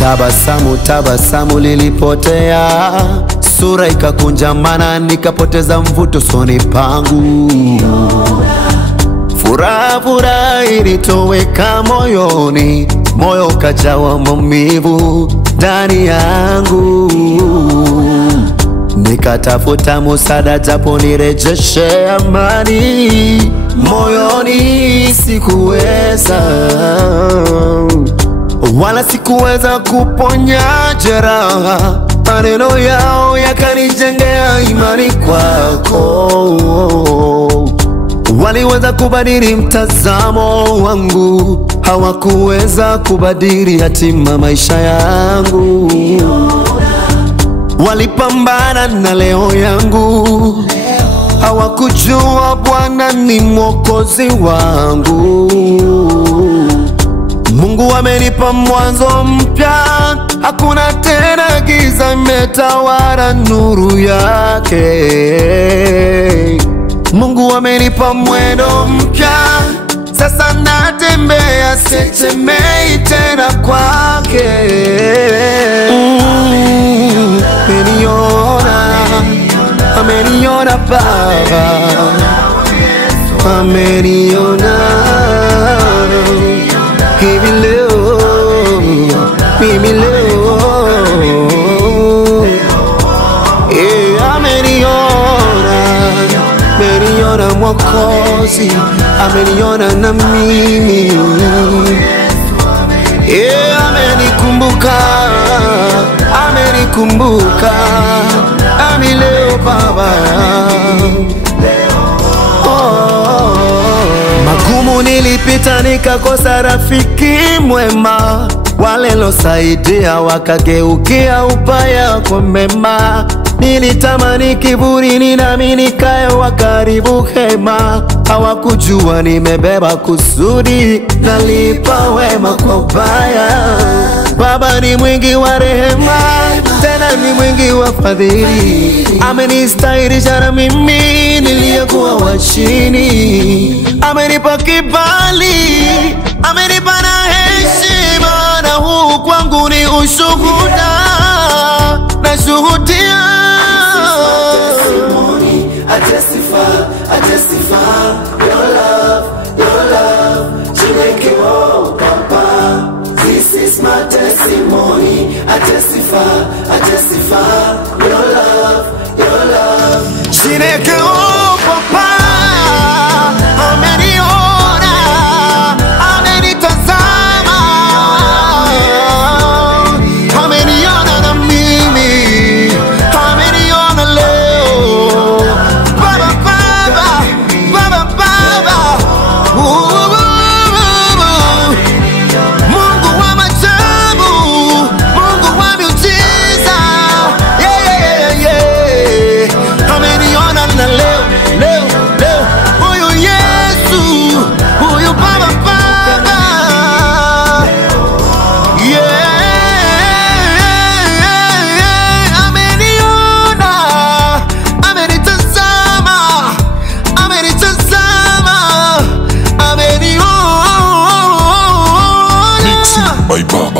Tabasamu, tabasamu lilipotea, sura ikakunjamana, nikapoteza mvuto soni pangu. Furaha, furaha ilitoweka moyoni, moyo ukajawa maumivu ndani yangu. Nikatafuta msaada japo nirejeshe amani moyoni, sikuweza wala sikuweza kuponya jeraha. Maneno yao yakanijengea imani kwako, waliweza kubadili mtazamo wangu, hawakuweza kubadili hatima maisha yangu. Walipambana na leo yangu, hawakujua Bwana ni Mwokozi wangu. Mungu amenipa mwanzo mpya, hakuna tena giza, imetawala nuru yake. Mungu amenipa mwendo mpya, sasa natembea, sitemei tena kwake. Ameniona Baba, ameniona hivi leo, mimi leo. Ameniona Mwokozi, ameniona na mimi. Amenikumbuka, amenikumbuka, ami leo Baba. Magumu nilipita, nikakosa rafiki mwema, wale losaidia wakageukia ubaya kwa mema. Nilitamani kiburi, nami nikae wa karibu hema, hawakujua nimebeba kusudi, nalipa wema kwa ubaya. Baba ni mwingi wa rehema, tena ni mwingi wa fadhili, amenistahilisha na mimi niliyekuwa wa chini. Amenipa kibali, amenipa na heshima, na huu kwangu ni ushuhuda, nashuhudia. I testify your love, Chineke wo Papa. This is my testimony. I testify your love, Chineke wo Papa. Ameniona, amenitazama, ameniona na mimi, ameniona leo. Baba, Baba, Baba, Baba. Mungu wa maajabu, Mungu wa miujiza. Ameniona na leo, leo, leo. Huyu Yesu, huyu Baba, Baba. Ameniona, amenitazama, amenitazama, ameniona. Mixing by Baba.